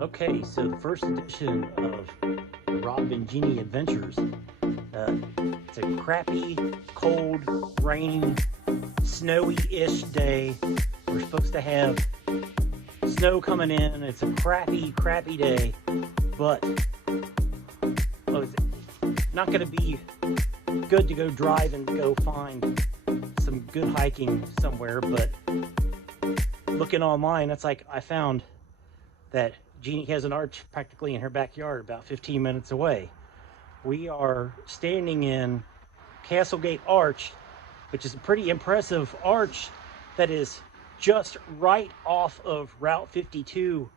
Okay, so first edition of Rob and Jeannie Adventures. It's a crappy, cold, rainy, snowy-ish day. We're supposed to have snow coming in. It's a crappy, crappy day, but it's not going to be good to go drive and go find some good hiking somewhere. But looking online, it's like I found that Jeannie has an arch practically in her backyard about 15 minutes away. We are standing in Castlegate Arch, which is a pretty impressive arch that is just right off of Route 52,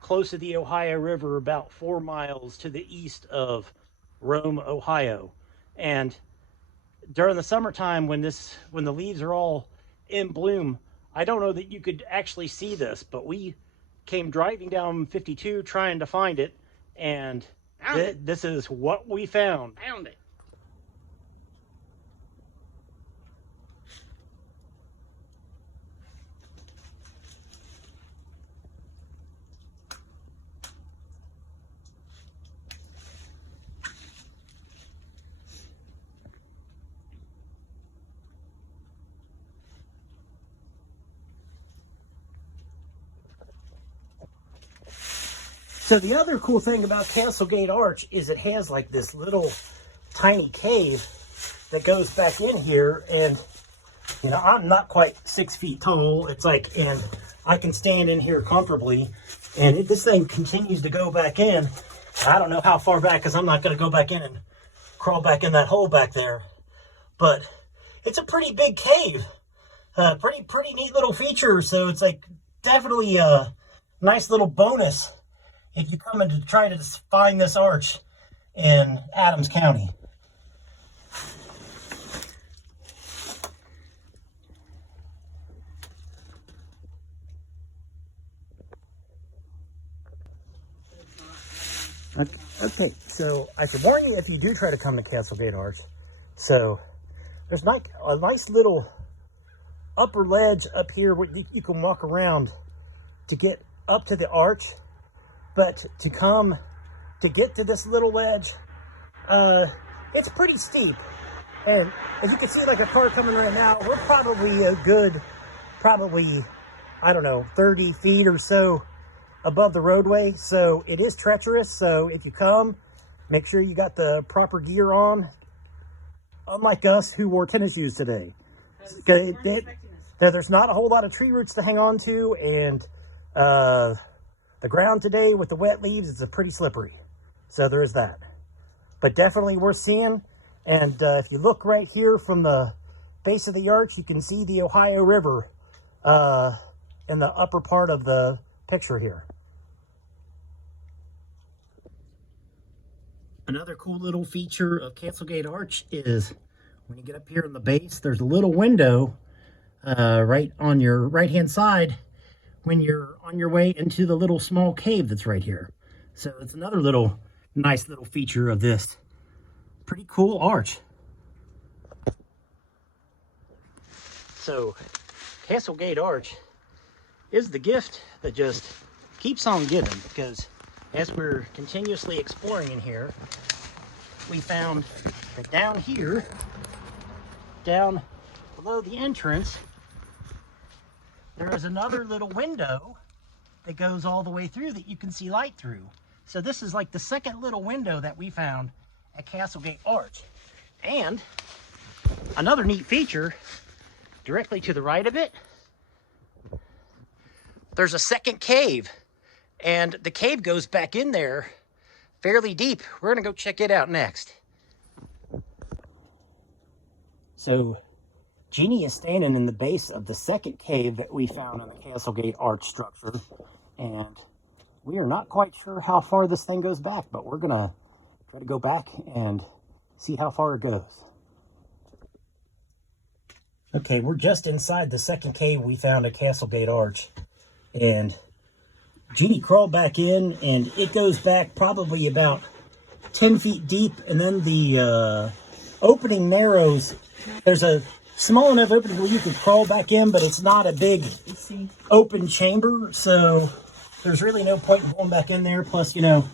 close to the Ohio River, about 4 miles to the east of Rome, Ohio. And during the summertime, when the leaves are all in bloom, I don't know that you could actually see this, but we came driving down 52 trying to find it, and this is what we found. Found it. So the other cool thing about Castlegate Arch is it has like this little tiny cave that goes back in here, and you know, I'm not quite 6 feet tall. It's like, and I can stand in here comfortably, and this thing continues to go back in. I don't know how far back, because I'm not going to go back in and crawl back in that hole back there, but it's a pretty big cave. Pretty neat little feature. So it's like definitely a nice little bonus if you come in to try to find this arch in Adams County. Okay, so I should warn you if you do try to come to Castlegate Arch. So there's like a nice little upper ledge up here where you can walk around to get up to the arch. But to get to this little ledge, it's pretty steep. And as you can see, like a car coming right now, we're probably a good, I don't know, 30 feet or so above the roadway. So it is treacherous. So if you come, make sure you got the proper gear on. Unlike us who wore tennis shoes today. There's not a whole lot of tree roots to hang on to, and the ground today with the wet leaves is pretty slippery. So there's that. But definitely worth seeing. And if you look right here from the base of the arch, you can see the Ohio River in the upper part of the picture here. Another cool little feature of Castlegate Arch is when you get up here in the base, there's a little window right on your right-hand side when you're on your way into the little small cave that's right here. So it's another little nice little feature of this pretty cool arch. So Castlegate Arch is the gift that just keeps on giving, because as we're continuously exploring in here, we found that down here, down below the entrance, there is another little window that goes all the way through that you can see light through. So this is like the second little window that we found at Castlegate Arch. And another neat feature, directly to the right of it, there's a second cave. And the cave goes back in there fairly deep. We're gonna go check it out next. So Jeannie is standing in the base of the second cave that we found on the Castlegate Arch structure, and we are not quite sure how far this thing goes back, but we're gonna try to go back and see how far it goes. Okay, we're just inside the second cave we found at Castlegate Arch, and Jeannie crawled back in, and it goes back probably about 10 feet deep, and then the opening narrows. There's a small enough opening where you can crawl back in, but it's not a big open chamber. So there's really no point in going back in there. Plus, you know,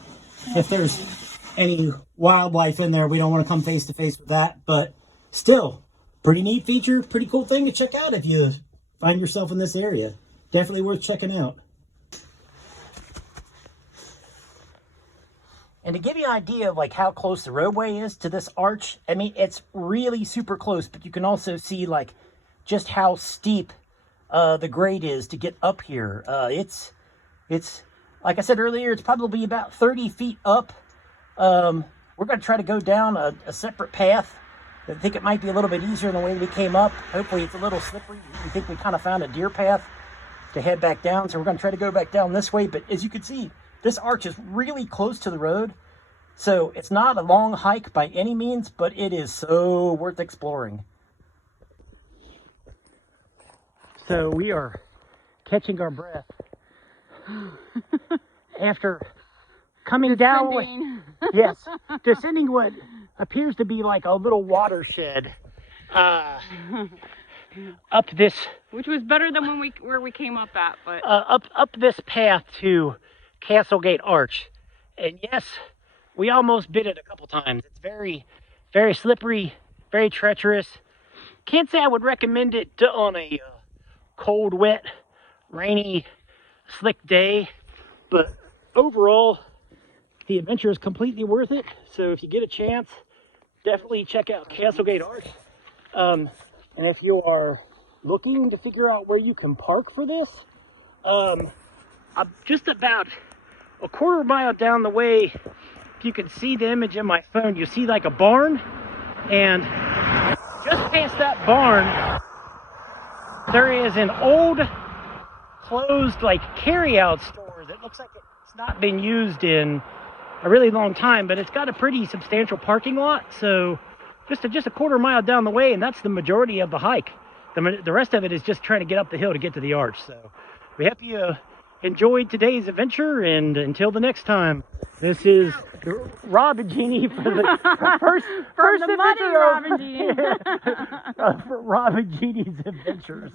if there's any wildlife in there, we don't want to come face to face with that. But still, pretty neat feature, pretty cool thing to check out if you find yourself in this area. Definitely worth checking out. And to give you an idea of like how close the roadway is to this arch, I mean, it's really super close, but you can also see like just how steep the grade is to get up here. It's like I said earlier, it's probably about 30 feet up. We're going to try to go down a separate path. I think it might be a little bit easier than the way we came up. Hopefully it's a little slippery. We think we kind of found a deer path to head back down, so we're going to try to go back down this way. But as you can see, this arch is really close to the road, so it's not a long hike by any means, but it is so worth exploring. So we are catching our breath after coming down, yes, descending what appears to be like a little watershed up this, which was better than when where we came up at, but up this path to Castlegate Arch. And yes, we almost bit it a couple times. It's very, very slippery, very treacherous. Can't say I would recommend it on a cold, wet, rainy, slick day, but overall the adventure is completely worth it. So if you get a chance, definitely check out Castlegate Arch. And if you are looking to figure out where you can park for this, I'm just about a quarter mile down the way. If you can see the image in my phone, you see like a barn, and just past that barn there is an old closed like carry-out store that looks like it's not been used in a really long time, but it's got a pretty substantial parking lot. So just a quarter mile down the way, and that's the majority of the hike. The rest of it is just trying to get up the hill to get to the arch. So we hope you enjoyed today's adventure, and until the next time, this is Rob and Jeannie for the first adventure Rob and Jeannie. for Rob and Jeannie's adventures.